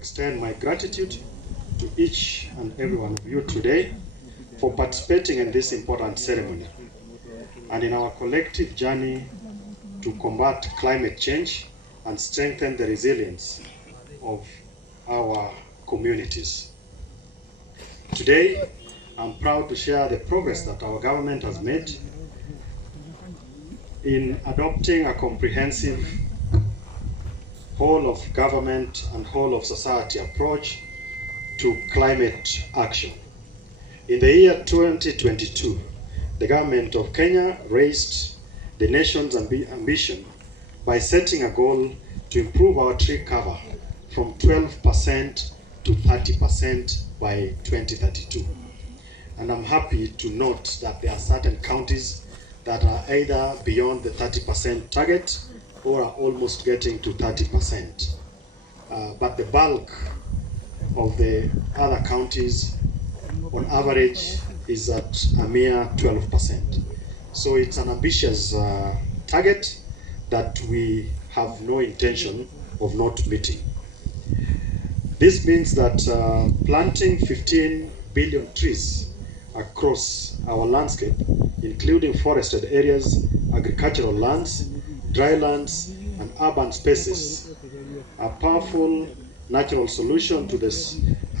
extend my gratitude to each and every one of you today for participating in this important ceremony and in our collective journey to combat climate change and strengthen the resilience of our communities. Today, I'm proud to share the progress that our government has made in adopting a comprehensive whole of government and whole of society approach to climate action. In the year 2022, the government of Kenya raised the nation's ambition by setting a goal to improve our tree cover from 12% to 30% by 2032. And I'm happy to note that there are certain counties that are either beyond the 30% target or are almost getting to 30%. But the bulk of the other counties on average is at a mere 12%. So it's an ambitious target that we have no intention of not meeting. This means that planting 15 billion trees across our landscape, including forested areas, agricultural lands, dry lands, and urban spaces, are powerful natural solution to the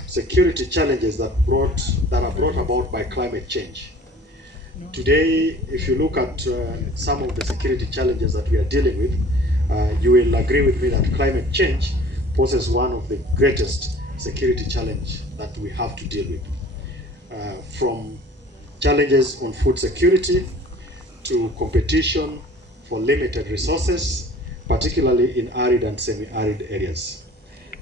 security challenges that are brought about by climate change. Today, if you look at some of the security challenges that we are dealing with, you will agree with me that climate change poses one of the greatest security challenges that we have to deal with. From challenges on food security to competition for limited resources, particularly in arid and semi-arid areas.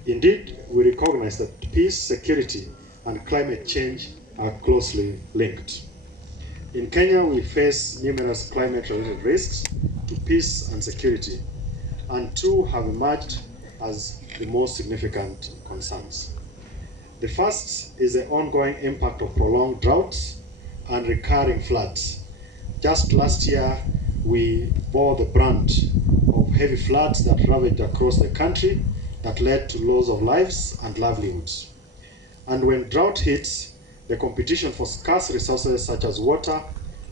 Indeed, we recognize that peace, security, and climate change are closely linked. In Kenya, we face numerous climate-related risks to peace and security, and two have emerged as the most significant concerns. The first is the ongoing impact of prolonged droughts and recurring floods. Just last year, we bore the brunt of heavy floods that ravaged across the country that led to loss of lives and livelihoods. And when drought hits, the competition for scarce resources such as water,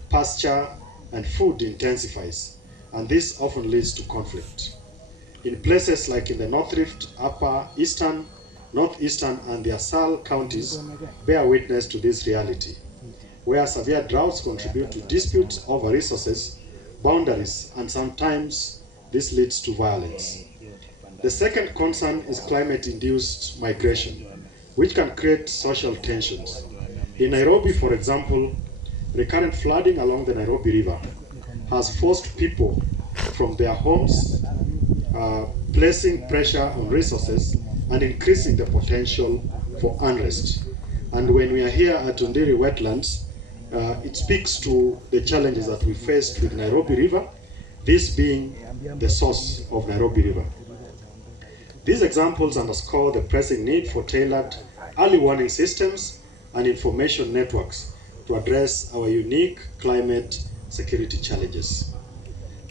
pasture, and food intensifies, and this often leads to conflict. In places like in the North Rift, Upper Eastern, Northeastern, and the Asal counties bear witness to this reality, where severe droughts contribute to disputes over resources, boundaries, and sometimes this leads to violence. The second concern is climate-induced migration, which can create social tensions. In Nairobi, for example, recurrent flooding along the Nairobi River has forced people from their homes, placing pressure on resources and increasing the potential for unrest. And when we are here at Undiri wetlands, it speaks to the challenges that we faced with Nairobi River, this being the source of Nairobi River. These examples underscore the pressing need for tailored early warning systems and information networks to address our unique climate security challenges.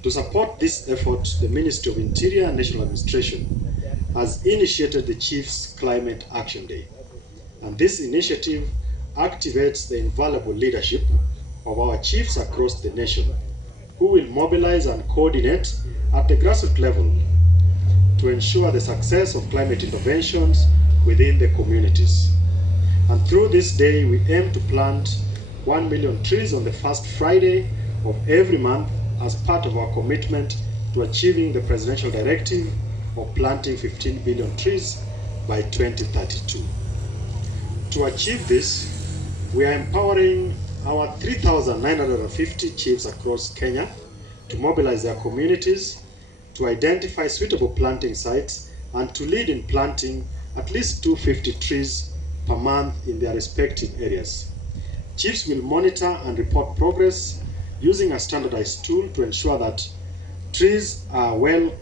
To support this effort, the Ministry of Interior and National Administration has initiated the Chiefs Climate Action Day. And this initiative activates the invaluable leadership of our chiefs across the nation, who will mobilize and coordinate at the grassroots level to ensure the success of climate interventions within the communities. And through this day, we aim to plant 1 million trees on the first Friday of every month as part of our commitment to achieving the presidential directive of planting 15 billion trees by 2032. To achieve this, we are empowering our 3,950 chiefs across Kenya to mobilize their communities, to identify suitable planting sites, and to lead in planting at least 250 trees per month in their respective areas. Chiefs will monitor and report progress using a standardized tool to ensure that trees are well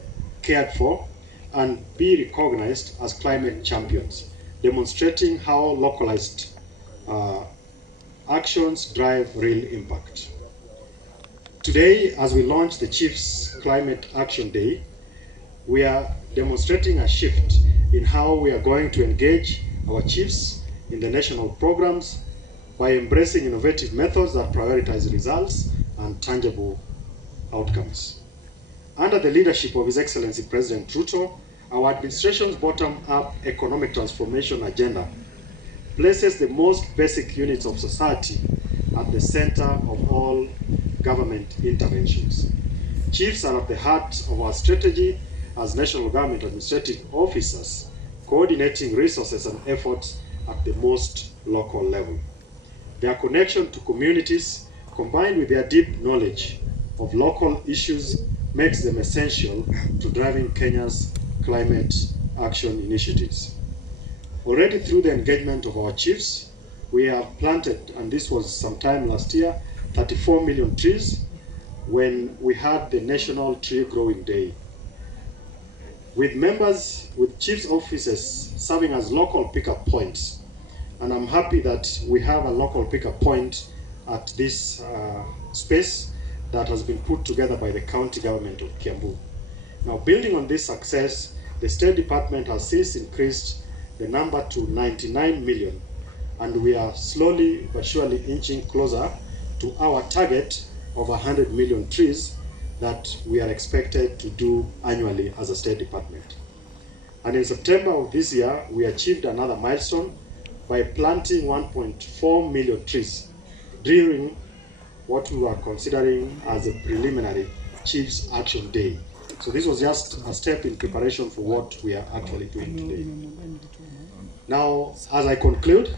cared for and be recognized as climate champions, demonstrating how localized actions drive real impact. Today, as we launch the Chiefs Climate Action Day, we are demonstrating a shift in how we are going to engage our chiefs in the national programs by embracing innovative methods that prioritize results and tangible outcomes. Under the leadership of His Excellency President Ruto, our administration's bottom-up economic transformation agenda places the most basic units of society at the center of all government interventions. Chiefs are at the heart of our strategy as national government administrative officers, coordinating resources and efforts at the most local level. Their connection to communities, combined with their deep knowledge of local issues, makes them essential to driving Kenya's climate action initiatives. Already through the engagement of our chiefs, we have planted, and this was sometime last year, 34 million trees when we had the National Tree Growing Day. With chiefs' offices serving as local pickup points, and I'm happy that we have a local pickup point at this space that has been put together by the county government of Kiambu. Now, building on this success, the State Department has since increased the number to 99 million, and we are slowly but surely inching closer to our target of 100 million trees that we are expected to do annually as a State Department. And in September of this year, we achieved another milestone by planting 1.4 million trees during what we were considering as a preliminary Chiefs Action Day. So this was just a step in preparation for what we are actually doing today. Now, as I conclude,